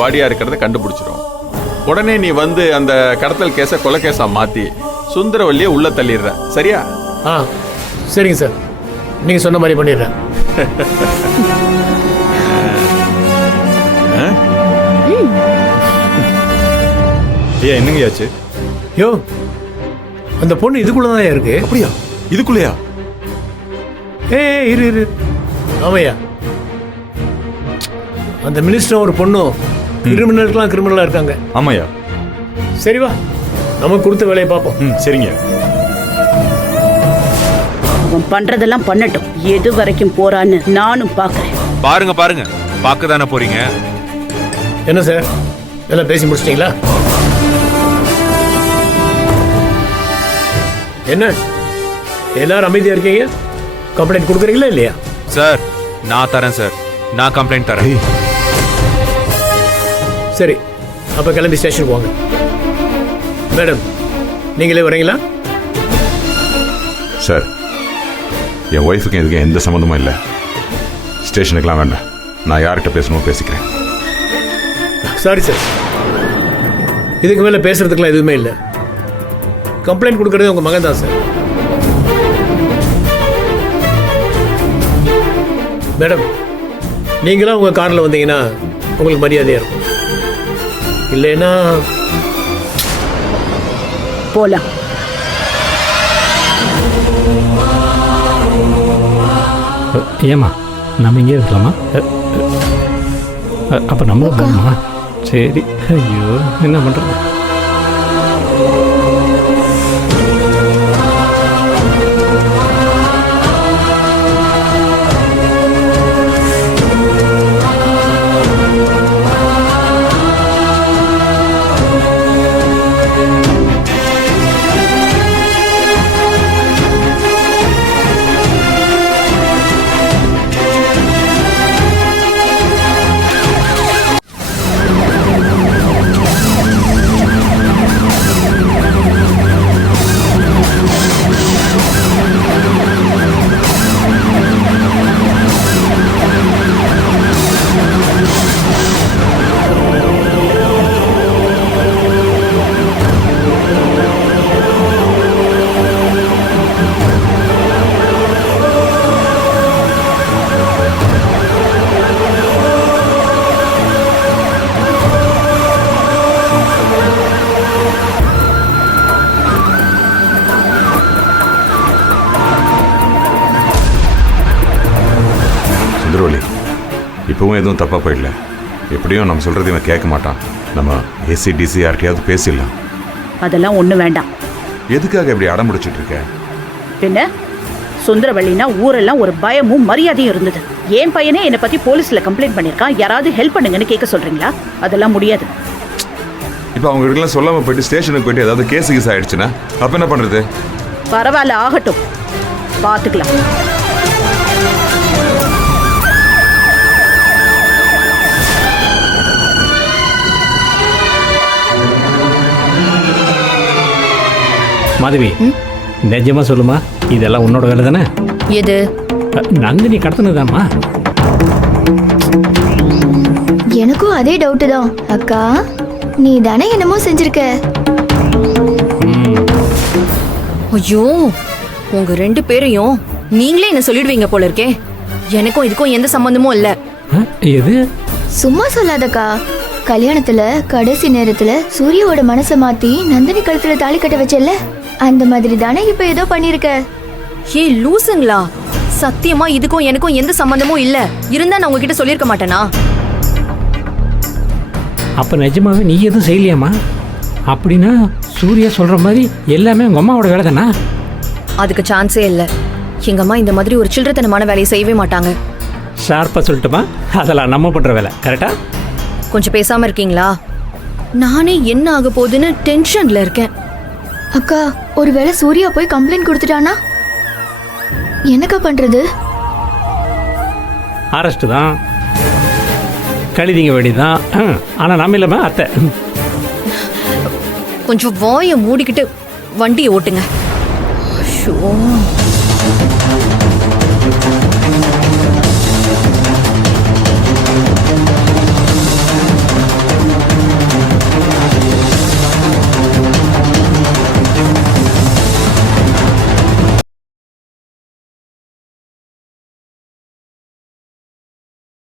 பாடியா இருக்கிறத கண்டுபிடிச்சிரும். உடனே நீ வந்து அந்த கடத்தல் கேஸை கொலை கேஸா மாத்தி சுந்தரவல்லியை உள்ள தள்ளிடுற. சரியா? சரிங்க சார், நீங்க சொன்ன மாதிரி பண்ணிடுறேன். ஐயா என்னங்கயாச்சு? யோ, அந்த பொண்ணு இதுக்குள்ளதான் இருக்கு. அப்படியா? இதுக்குள்ளயா? இரு இரு. ஆமையா, அந்த மினிஸ்டர் ஒரு பொண்ணும் கிரிமினலுக்குலாம் கிரிமினலா இருக்காங்க. ஆமாயா. சரி வா, நமக்கு கொடுத்த வேலையை பார்ப்போம். சரிங்க. அவன் பண்றதெல்லாம் பண்ணட்டும். எது வரைக்கும் போறான்னு நானும் பாக்குறேன். பாருங்க பாருங்க, பார்க்க தானே போறீங்க. என்ன சார், எல்லாம் பேசி முடிச்சிட்டீங்களா? என்ன எல்லாரும் அமைதியா இருக்கீங்க? கம்ப்ளைண்ட் கொடுக்குறீங்களா இல்லையா? சார் நான் தரேன் சார், நான் கம்ப்ளைண்ட் தரேன். சரி, அப்ப கிளம்பி ஸ்டேஷனுக்கு வாங்க. மேடம், நீங்களே வரீங்களா? சார், என் ஒய்ஃபுக்கு இதுக்கு எந்த சம்மந்தமும் இல்லை. ஸ்டேஷனுக்கெலாம் வேண்டாம். நான் யார்கிட்ட பேசணுமோ பேசிக்கிறேன். சாரி சார், இதுக்கு மேலே பேசுறதுக்குலாம் எதுவுமே இல்லை. கம்ப்ளைண்ட் கொடுக்கறது உங்கள் மகன் தான் சார். மேடம், நீங்களாம் உங்கள் காரில் வந்தீங்கன்னா உங்களுக்கு மரியாதையாக இருக்கும். இல்லைன்னா போலாம். ஏமா நம்ம இங்கே இருக்கலாமா? அப்போ நம்மளும் போகணுமா? சரி. ஐயோ, என்ன பண்ணுறது? இப்போவும் எதுவும் தப்பாக போயிடல. எப்படியும் நம்ம சொல்கிறது இவன் கேட்க மாட்டான். நம்ம ஏசிடிசி யார்கிட்டையாவது பேசிடலாம். அதெல்லாம் ஒண்ணு வேண்டாம். எதுக்காக இப்படி அடம் முடிச்சிட்டு இருக்க? பின்ன சுந்தரவள்ளினா ஊரெல்லாம் ஒரு பயமும் மரியாதையும் இருந்தது. என் பையனே என்னை பத்தி போலீஸ்ல கம்ப்ளைண்ட் பண்ணிருக்கான். யாராவது ஹெல்ப் பண்ணுங்கன்னு கேட்க சொல்றீங்களா? அதெல்லாம் முடியாது. இப்போ அவங்க கிட்டலாம் சொல்லாமல் போயிட்டு ஸ்டேஷனுக்கு போயிட்டு ஏதாவது கேஸ் ஆயிடுச்சுன்னா அப்போ என்ன பண்ணுறது? பரவாயில்ல, ஆகட்டும், பார்த்துக்கலாம். மாதவி, நிஜமா சொல்லுமா, இதெல்லாம் உன்னோட வேலை தானே? எது? நந்தினி கடத்தினதாம்மா. எனக்கும் அதே டவுட்டு தான். அக்கா, நீ தானே என்னமோ செஞ்சிருக்க. ஐயோ, உங்க ரெண்டு பேரையும் நீங்களே என்ன சொல்லிடுவீங்க போல இருக்கே. எனக்கும் இதுக்கும் எந்த சம்பந்தமும் இல்ல. எது? சும்மா சொல்லாதக்கா. கல்யாணத்துல கடைசி நேரத்துல சூரியோட மனசை மாத்தி நந்தினி கழுத்துல தாலி கட்ட வச்சல, அந்த மாதிரி தானே இப்ப ஏதோ பண்ணிருக்க. ஏ லூசுங்களா, சத்தியமா இதுக்கும் எனக்கும் எந்த சம்பந்தமும் இல்ல. இருந்தா நான் உங்ககிட்ட சொல்லிருக்க மாட்டேனா? அப்ப நிஜமாவே நீ எதுவும் செய்யலையாமா? அப்படின்னா சூர்யா சொல்ற மாதிரி எல்லாமே உங்க அம்மாவோட வேலை தானா? அதுக்கு சான்ஸே இல்ல. எங்க அம்மா இந்த மாதிரி ஒரு சில்லறத்தனமான வேலையை செய்யவே மாட்டாங்க. ஷார்ப்பா சொல்லட்டுமா, அதெல்லாம் நம்ம பண்ற வேலை. கரெக்டா? கொஞ்சம் பேசாம இருக்கீங்களா? நானே என்ன ஆக போகுதுன்னு டென்ஷன்ல இருக்கேன். அக்கா, ஒருவேளை சூர்யா போய் கம்ப்ளைண்ட் கொடுத்துட்டானா என்னக்கா பண்றது? அரெஸ்ட் தான், கழுதிங்க வேண்டிதான். ஆனா நம்ம இல்லாம அத்தை. கொஞ்சம் வாயை மூடிக்கிட்டு வண்டியை ஓட்டுங்க.